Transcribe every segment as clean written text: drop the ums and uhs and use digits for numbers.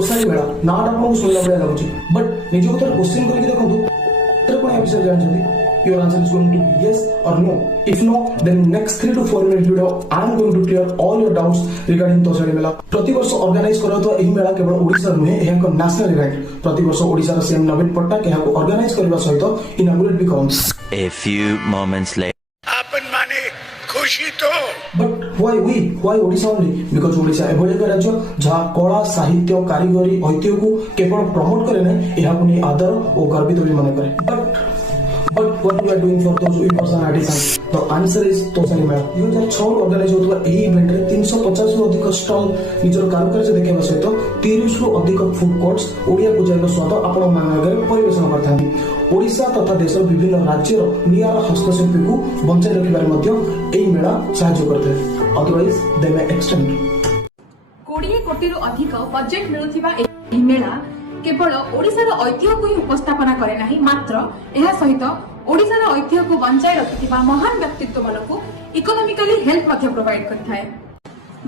तोसाली मेला नाटा आपको सुनला बढिया लागुची बट निज को क्वेश्चन करके देखंतु तर कोन episode जानछथि your answer is going to be yes or no. If no, then next 3 to 4 minute video I am going to clear all your doubts regarding Tosali मेला। प्रति वर्ष ऑर्गेनाइज करा तो एही मेला केवल ओडिसा नुहे एहा को नेशनल इवेंट। प्रति वर्ष ओडिसा रा सीएम नवीन पट्टनायक एहा को ऑर्गेनाइज करबा सहित इनागुरेट भी करन। A few moments later आपन माने खुशी तो But why Odisha only? Because Odisha एभଳି एक राज्य जहाँ कला साहित्य कारीगरी ऐतिह्य को केवल प्रमोट करे नहीं यहाँ को नहीं आदर और गर्वित भी मने करे but what we are doing for those weavers and artisans? The answer is Tosali मेला। 2006 ऑर्गेनाइज होतबा एही इवेंट रे 350 रु अधिक स्टॉल निजर कारुकार्य देखेबा सहित 30 रु अधिक फूड कोर्ट्स ओडिया पूजार स्वाद आपण मानगरे परिवेशन करथांती। ओडिशा तथा देशर विभिन्न राज्यर नियारा हस्तशिल्पी को बंचाई रखिबारे मध्ये एही मेला सहायता करथे। अदरवाइज दे मे एक्सटेंड 20 कोटी रु अधिक बजेट मिलुथिबा एही मेला केवल ओडिशार ऐतिह्य को ही उपस्थापना करे नाही मात्र एहा सहित ओडिशार ऐतिह्य को बंचाई रखिथिबा महान व्यक्तित्व मानकु इकोनॉमिकली हेल्प मध्ये प्रोवाइड करथाय।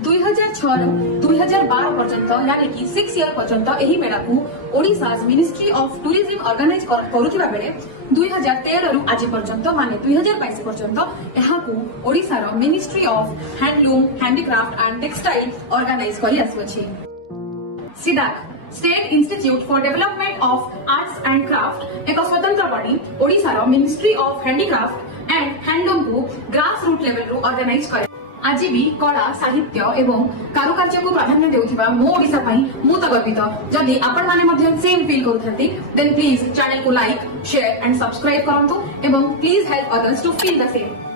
2006 रु 2012 पर्यंत यानी कि 6 इयर पर्यंत एही मेला को Odisha ministry of tourism organise करूथिबा बेले 2013 रु आज पर्यंत माने 2022 पर्यंत एहा को ओडिशार ministry of handloom handicraft and textile organise करी आसुछि। SIDAC state institute for development of arts and craft एक स्वतंत्र बॉडी ओडिशार ministry of handicraft and handloom को ग्रास रूट लेवल रू ऑर्गेनाइज करे। आज भी कला साहित्य एवं कारुकार्य को प्राधान्य देउथिबा मो ओडिशा पई मु त गर्वित। जदि आपण माने मध्ये सेम फील करूथांती देन प्लीज चैनल को लाइक शेयर एंड सब्सक्राइब करंतु एवं please help others to feel the same.